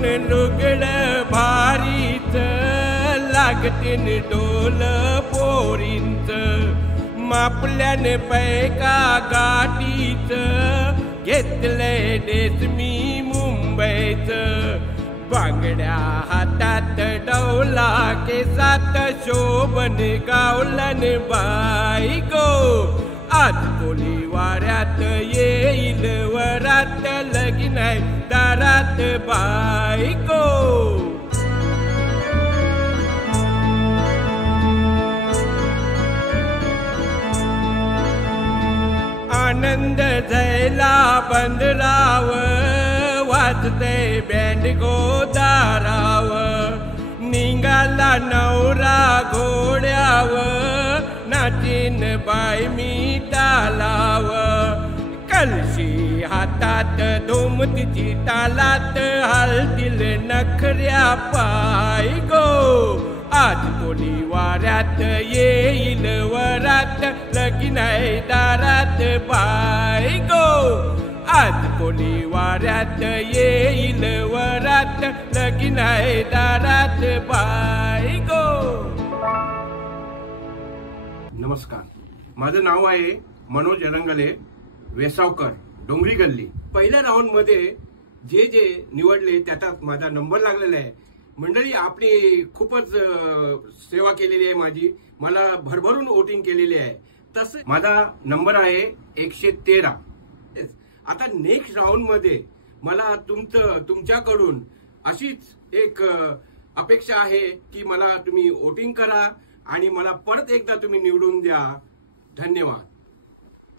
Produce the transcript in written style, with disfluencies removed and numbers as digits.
नेसून लुगड भारीच लागतीन डोल पोरींच मापल्याने पैका गाठीच घेतले देश मी मुंबईच बांगड्या हातात डौला केसात शोभन गावलन बायको आज कोली वाऱ्यात येईल वरात लगीन आहे दारात बायको आनंद झाला बंदराव वाजते बँड गोदाराव निघाला नवरा घोड्याव नाचीन बाय मी तालाव कलशी हातात धुमतीची तालात हलतील नखऱ्या पाय गो आज कोणी वाऱ्यात येईल वरात लगीन आहे दारात बाय गो आज कोणी वाऱ्यात येईल वरात लगीन आहे दारात बाय गो. नमस्कार, माझं नाव आहे मनोज रंगले वेसावकर, डोंगरी गल्ली. पहिल्या राऊंड मध्ये जे जे निवडले त्याच्यात माझा नंबर लागलेला आहे. मंडळी आपली खूपच सेवा केलेली आहे, माझी मला भरभरून वोटिंग केलेली आहे. तसं माझा नंबर आहे 113. आता नेक्स्ट राऊंड मध्ये मला तुमच्याकडून अशीच एक अपेक्षा आहे की मला तुम्ही वोटिंग करा आणि मला परत एकदा तुम्ही निवडून द्या. धन्यवाद.